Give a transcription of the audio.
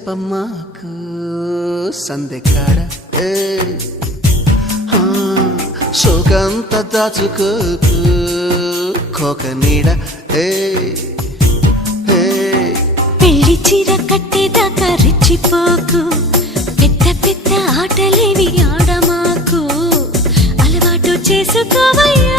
చెప్పమ్మాకు సందెకాడ శోకంత దాచుకోకు కోక నీడ పెళ్లి చీర కట్టేదాకా రెచ్చిపోకు పెద్ద పెద్ద ఆటలేవి ఆడమాకు అలవాటు చేసుకోవయ్యా